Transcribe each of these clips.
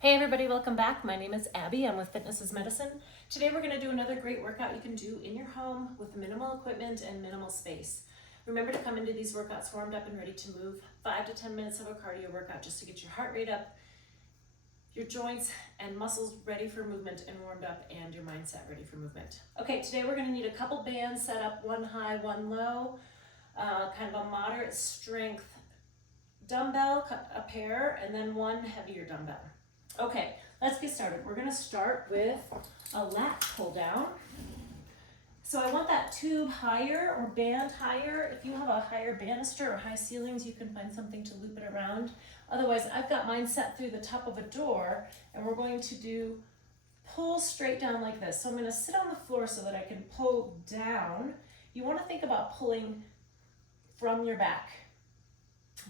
Hey everybody, welcome back. My name is Abby. I'm with Fitness is Medicine. Today we're going to do another great workout you can do in your home with minimal equipment and minimal space. Remember to come into these workouts warmed up and ready to move. 5 to 10 minutes of a cardio workout just to get your heart rate up, your joints and muscles ready for movement and warmed up, and your mindset ready for movement. Okay, today we're going to need a couple bands set up, one high, one low, kind of a moderate strength dumbbell, a pair, and then one heavier dumbbell. Okay, let's get started. We're gonna start with a lat pull down. So I want that tube higher or band higher. If you have a higher banister or high ceilings, you can find something to loop it around. Otherwise, I've got mine set through the top of a door, and we're going to do pull straight down like this. So I'm gonna sit on the floor so that I can pull down. You wanna think about pulling from your back.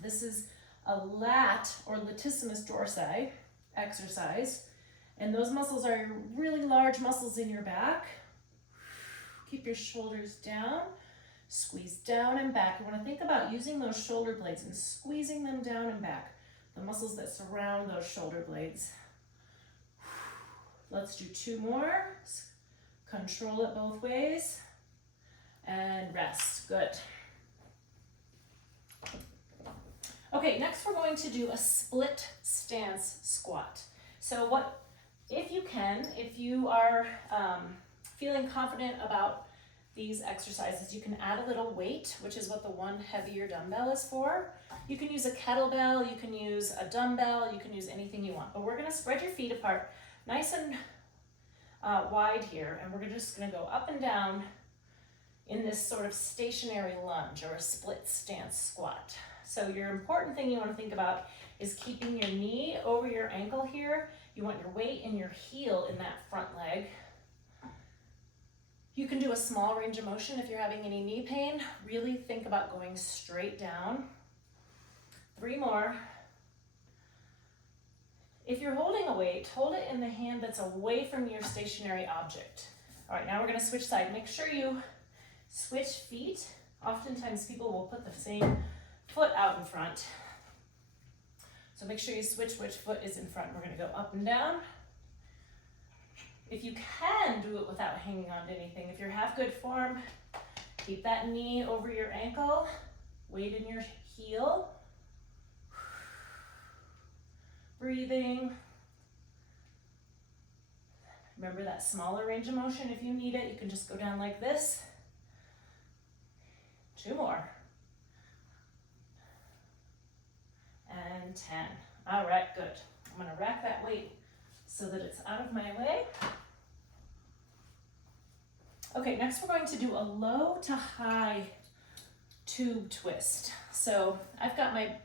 This is a lat or latissimus dorsi exercise, and those muscles are really large muscles in your back. Keep your shoulders down, squeeze down and back. You want to think about using those shoulder blades and squeezing them down and back, the muscles that surround those shoulder blades. Let's do 2 more. Control it both ways and rest. Good. Okay, next we're going to do a split stance squat. So if you are feeling confident about these exercises, you can add a little weight, which is what the one heavier dumbbell is for. You can use a kettlebell, you can use a dumbbell, you can use anything you want. But we're gonna spread your feet apart nice and wide here, and we're just gonna go up and down in this sort of stationary lunge or a split stance squat. So your important thing you want to think about is keeping your knee over your ankle here. You want your weight in your heel in that front leg. You can do a small range of motion if you're having any knee pain. Really think about going straight down. 3 more. If you're holding a weight, hold it in the hand that's away from your stationary object. All right, now we're going to switch side. Make sure you switch feet. Oftentimes people will put the same foot out in front. So make sure you switch which foot is in front. We're going to go up and down. If you can do it without hanging on to anything, if you're half good form, keep that knee over your ankle, weight in your heel. Breathing. Remember that smaller range of motion. If you need it, you can just go down like this. 2 more. And 10. All right, good. I'm gonna rack that weight so that it's out of my way. Okay, next we're going to do a low to high tube twist. So I've got my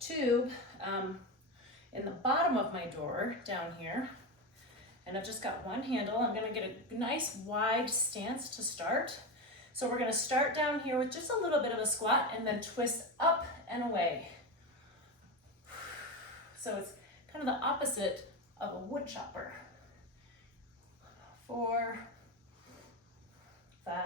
tube in the bottom of my door down here, and I've just got one handle. I'm gonna get a nice wide stance to start. So we're gonna start down here with just a little bit of a squat and then twist up and away. So it's kind of the opposite of a wood chopper. 4, 5.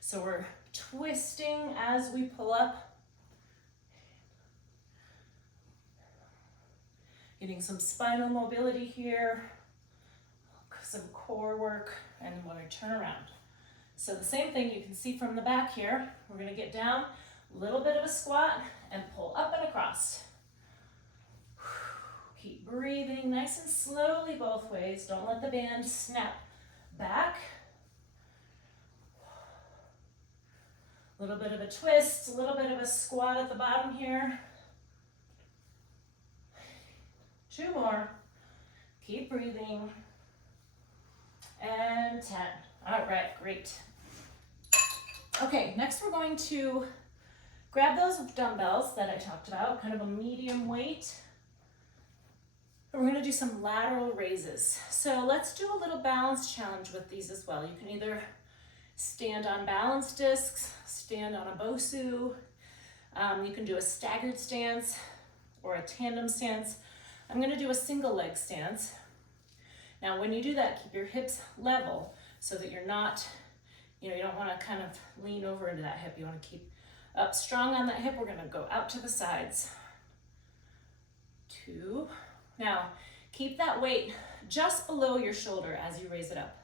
So we're twisting as we pull up. Getting some spinal mobility here, some core work, and when we turn around. So the same thing you can see from the back here. We're gonna get down, a little bit of a squat, and pull up and across. Keep breathing nice and slowly both ways. Don't let the band snap back. A little bit of a twist, a little bit of a squat at the bottom here. 2 more. Keep breathing. And 10. All right, great. Okay, next we're going to grab those dumbbells that I talked about, kind of a medium weight. And we're gonna do some lateral raises. So let's do a little balance challenge with these as well. You can either stand on balance discs, stand on a BOSU. You can do a staggered stance or a tandem stance. I'm gonna do a single leg stance. Now when you do that, keep your hips level so that you're not, you don't wanna kind of lean over into that hip. You wanna keep up strong on that hip. We're gonna go out to the sides. 2. Now, keep that weight just below your shoulder as you raise it up.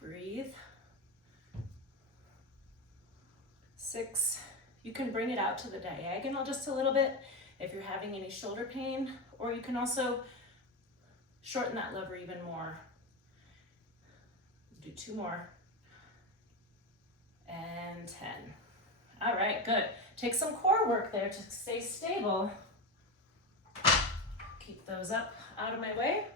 Breathe. 6. You can bring it out to the diagonal just a little bit if you're having any shoulder pain, or you can also shorten that lever even more. Do 2 more. And 10. All right, good. Take some core work there to stay stable. Keep those up out of my way.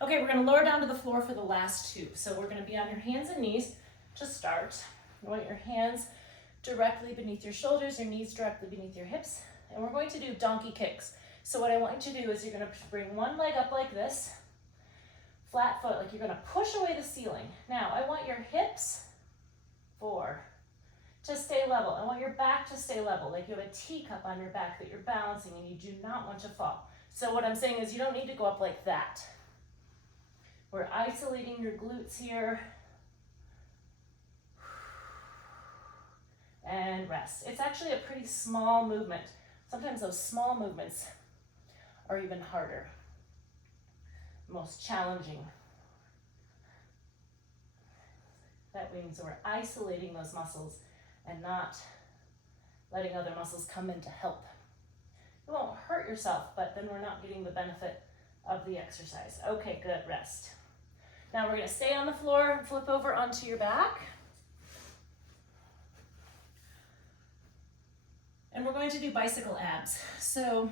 Okay, we're gonna lower down to the floor for the last 2. So we're gonna be on your hands and knees to start. You want your hands directly beneath your shoulders, your knees directly beneath your hips, and we're going to do donkey kicks. So what I want you to do is you're gonna bring one leg up like this, flat foot, like you're gonna push away the ceiling. Now, I want your hips, 4, to stay level. I want your back to stay level, like you have a teacup on your back that you're balancing and you do not want to fall. So what I'm saying is you don't need to go up like that. We're isolating your glutes here. And rest. It's actually a pretty small movement. Sometimes those small movements are even harder, most challenging. That means we're isolating those muscles and not letting other muscles come in to help. You won't hurt yourself, but then we're not getting the benefit of the exercise. Okay, good, rest. Now we're gonna stay on the floor and flip over onto your back. And we're going to do bicycle abs. So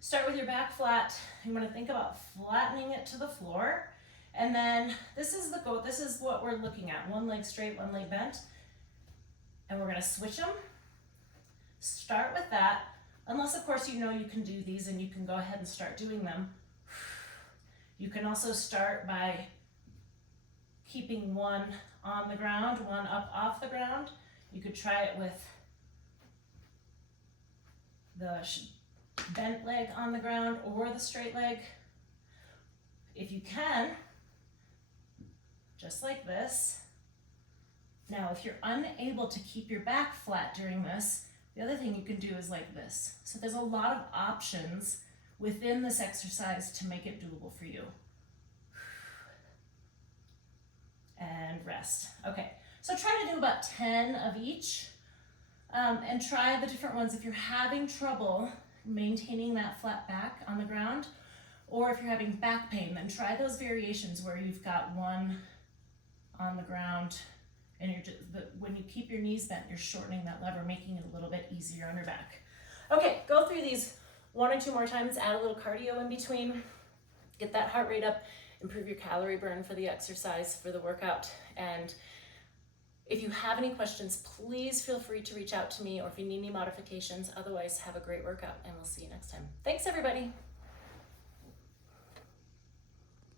start with your back flat. You want to think about flattening it to the floor. And then this is the goal. This is what we're looking at. One leg straight, one leg bent. And we're going to switch them. Start with that. Unless, of course, you know you can do these and you can go ahead and start doing them. You can also start by keeping one on the ground, one up off the ground. You could try it with the bent leg on the ground or the straight leg. If you can, just like this. Now, if you're unable to keep your back flat during this, the other thing you can do is like this. So there's a lot of options within this exercise to make it doable for you. And rest. Okay, so try to do about 10 of each. And try the different ones. If you're having trouble maintaining that flat back on the ground, or if you're having back pain, then try those variations where you've got one on the ground and you're just, when you keep your knees bent, you're shortening that lever, making it a little bit easier on your back. Okay, go through these 1 or 2 more times, add a little cardio in between, get that heart rate up, improve your calorie burn for the exercise, for the workout. And if you have any questions, please feel free to reach out to me, or if you need any modifications. Otherwise, have a great workout and we'll see you next time. Thanks, everybody.